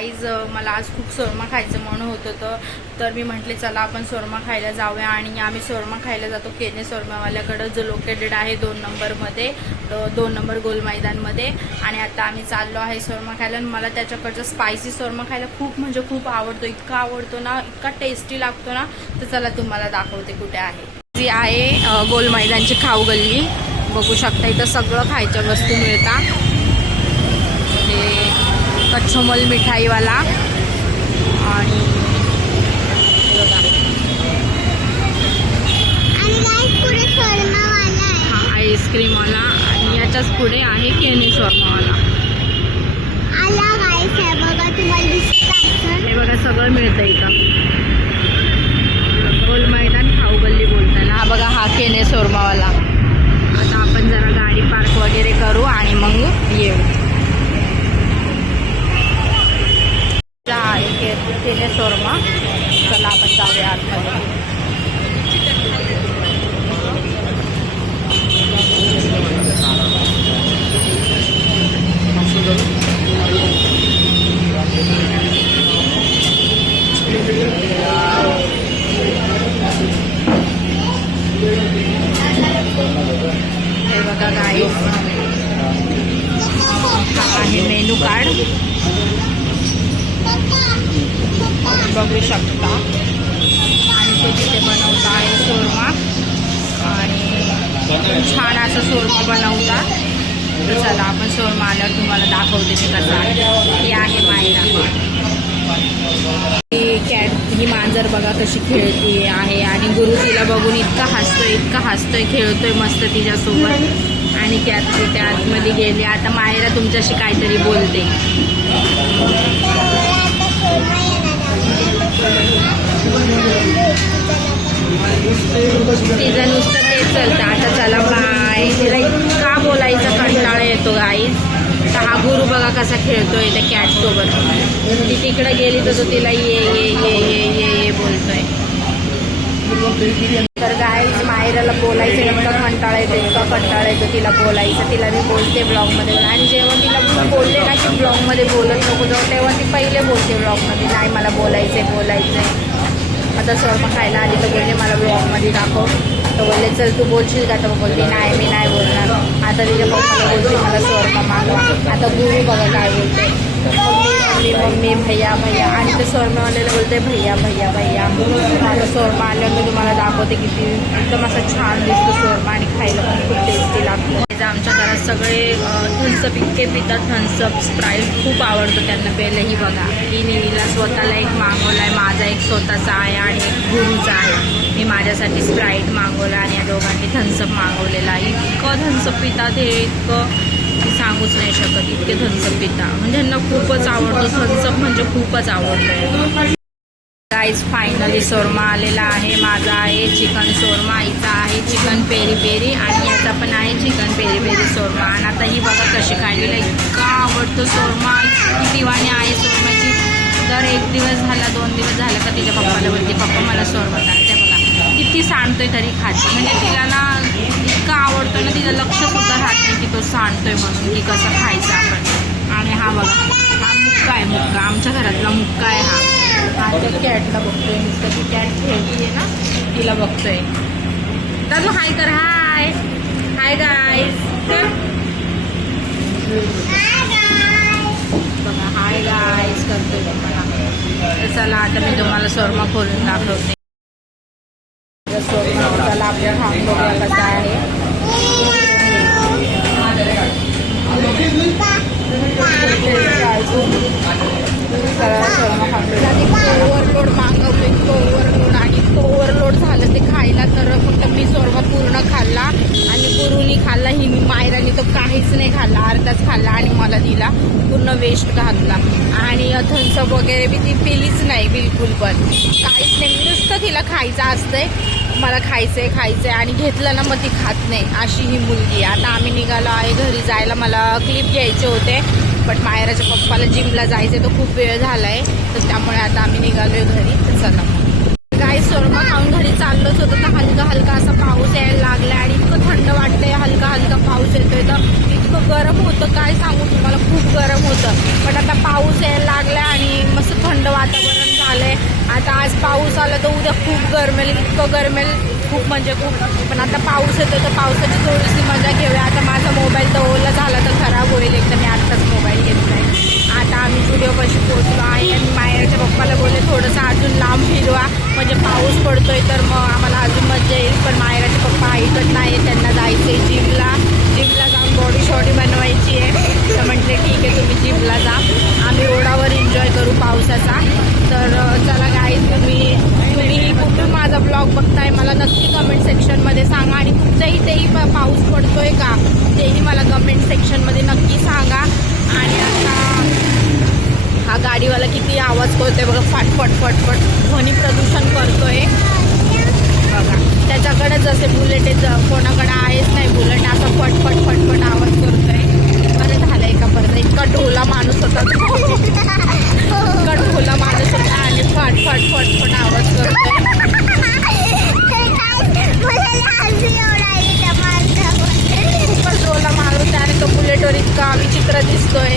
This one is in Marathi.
गाईज मला आज खूप शोरमा खायचं म्हणून होतं तर मी म्हटले चला आपण शोरमा खायला जाऊया आणि आम्ही शोरमा खायला जातो केने शोरमावाल्याकडं जो लोकेटेड आहे 2 नंबरमध्ये 2 नंबर गोल मैदानमध्ये. आणि आता आम्ही चाललो आहे शोरमा खायला आणि मला त्याच्याकडचं स्पायसी शोरमा खायला खूप म्हणजे खूप आवडतो, इतका आवडतो ना, इतका टेस्टी लागतो ना. तर चला तुम्हाला दाखवते कुठे आहे. जी आहे गोल मैदानची खाऊ गल्ली. बघू शकता इथं सगळं खायच्या वस्तू मिळतात. हे कच्छमल मिठाईवाला आणि हा आईस्क्रीमवाला आणि याच्याच पुढे आहे केने शोरमावाला. हे बघा सगळं मिळतं इथं. गोल मैदान खाऊ गल्ली बोलताना. हा बघा हा केने शोरमावाला. आता आपण जरा गाडी पार्क वगैरे करू आणि मग येऊ. केने शोरमा. चला आपण जाऊया आतमध्ये. हे बघा गाईस हा आहे मेनू कार्ड. बघू शकता आणि ते तिथे बनवता आहे शोरमा आणि छान असं शोरमा बनवता. तर चला आपण शोरमा आल्यावर तुम्हाला दाखवते ते कसं आहे. ही आहे मायरा. ही मांजर बघा कशी खेळती आहे आणि गुरु तिला बघून इतका हसतोय खेळतोय मस्त तिच्यासोबत. आणि ते आतमध्ये गेले. आता मायरा तुमच्याशी काहीतरी बोलते. तिचं नुसतं तेच चालतं. आता चला बाय. तिला इतका बोलायचा कंटाळा येतो गाईज. तर हा गुरु बघा कसा खेळतोय त्या कॅट सोबत. ती तिकडे गेली तर तो तिला ये ये ये ये ये ये बोलतोय. तर गाईज मायराला बोलायचं इतका कंटाळा येतो तिला बोलायचं. तिला मी बोलते ब्लॉगमध्ये आणि जेव्हा तिला बोलले ना की ब्लॉगमध्ये बोलत नको जाऊ तेव्हा ती पहिले बोलते ब्लॉगमध्ये नाही मला बोलायचंय. आता शोरमा खायला आली तर बोलले मला ब्लॉगमध्ये दाखव. तर बोलले चल तू बोलशील का. तर बोलते नाही मी नाही बोलणार. आता तिच्या पप्पाला बोलते मला शोरमा मागवा. आता गुरु बघा काय बोलते मम्मी भैया आणि ते शोरमावाल्याला बोलते भैया. माझा शोरमा आल्यावर मी तुम्हाला दाखवते किती एकदम असा छान दिसतो शोरमा आणि खायला पण खूप टेस्टी लागतो. आमच्या घरात सगळे थम्सअप इतके पितात. थम्सअप स्प्राईट खूप आवडतो त्यांना प्यायला. ही बघा ही निवीला स्वतःला एक मागवला आहे. माझा एक स्वतःचा आहे आणि एक गुरुचा आहे. मी माझ्यासाठी स्प्राईट मागवला आणि या दोघांनी थम्सअप मागवलेला आहे. इतकं थम्सअप पितात हे इतकं सांगूच नाही शकत. इतके थम्सअप पितात म्हणजे ह्यांना खूपच आवडतो. थम्सअप म्हणजे खूपच आवडतं. गाईज फायनली शोरमा आलेला आहे. माझा आहे चिकन शोरमा, हिचा आहे चिकन पेरी पेरी आणि याचा पण आहे चिकन पेरी पेरी शोरमा. आणि आता ही बघा कशी खायलेला. इतका आवडतो शोरमा. इतकी दिवाणी आहे शोरमाची. दर 1 दिवस झाला 2 दिवस झाला का तिच्या पप्पाला बोलते पप्पा मला शोरमा सांगते. बघा किती सांडतोय तरी खाते. म्हणजे तिला ना इतका आवडतो ना तिचं लक्षसुद्धा राहत नाही की तो सांडतोय म्हणून की कसं खायचं आपण. आणि हा बघा हा मुक्का आहे. मुक्का आमच्या घरातला मुक्का आहे हा. त्या कॅटला बघतोय नुसतं. ती कॅट खेळतीये ना तिला बघतोय. दादू हाय कर. हाय गाईज कर. बघा हाय गाईज करतोय बघा. तर चला आता मी तुम्हाला शोरमा खोलून दाखवते. शोरमा चला आपल्या खाऊन बघूया कसा आहे. ओव्हरलोड मागवलं. इतकं ओव्हरलोड आणि इतकं ओव्हरलोड झालं ते खायला. तर फक्त मी शोरमा पूर्ण खाल्ला आणि गुरुनी खाल्ला. ही मायरानी तो काहीच नाही खाल्ला. अर्धाच खाल्ला आणि मला दिला. पूर्ण वेस्ट घातला. आणि थम्सअप वगैरे बी ती पिलीच नाही बिलकुल पण. काहीच नाही. नुसतं तिला खायचं असतंय. मला खायचंय आणि घेतलं ना मग ती खात नाही. अशी ही मुलगी. आता आम्ही निघालो आहे घरी जायला. मला क्लिप घ्यायचे होते बट मायराच्या पप्पाला जिमला जायचं. तो खूप वेळ झाला आहे तर त्यामुळे आता आम्ही निघालो आहे घरी. तर चला गाईस शोरमा खाऊन घरी चाललोच होतं तर हलका असा पाऊस यायला लागला आणि इतकं थंड वाटतंय. हलका पाऊस येतोय तर इतकं गरम होतं काय सांगू तुम्हाला. खूप गरम होतं पण आता पाऊस यायला लागला आणि आज पाऊस आला तर उद्या खूप गरमेल, इतकं गरमेल खूप म्हणजे खूप. पण आता पाऊस येतो तर पावसाची थोडीशी मजा घेऊया. आता माझा मोबाईल तर ओला झाला तर खराब होईल, एक तर मी आत्ताच मोबाईल घेतला आहे. आता आम्ही स्टुडिओपाशी पोहोचलो आहे आणि मायरच्या पप्पाला बोलले थोडंसं अजून लांब फिरवा, म्हणजे पाऊस पडतोय तर मग आम्हाला अजून मजा येईल. पण मायराचे पप्पा ऐकत नाही, त्यांना जायचं आहे जिमला जाऊन बॉडी शॉडी बनवायची आहे. तर म्हटले ठीक आहे तुम्ही जिमला जा, आम्ही रोडावर एन्जॉय करू पावसाचा. तर चला गाईज, तुम्ही कुठून माझा ब्लॉग बघताय मला नक्की कमेंट सेक्शनमध्ये सांगा. आणि तुमच्या इथेही पाऊस पडतोय का तेही मला कमेंट सेक्शनमध्ये नक्की सांगा. आणि आता हा गाडीवाला किती आवाज करतोय बघा, फाटफट फटफट ध्वनी प्रदूषण करतोय बघा. त्याच्याकडे जसे बुलेट आहे, कोणाकडे आहेच नाही बुलेट, असं फटफट फटफट आवाज करतोय. बरं झालं एका परत, इतका ढोला माणूस होता इतका ढोला माणूस होता आणि फटफट फटफट आवाज करतोय. खूपच ढोला माणूस आहे आणि तो बुलेटवर इतका विचित्र दिसतोय.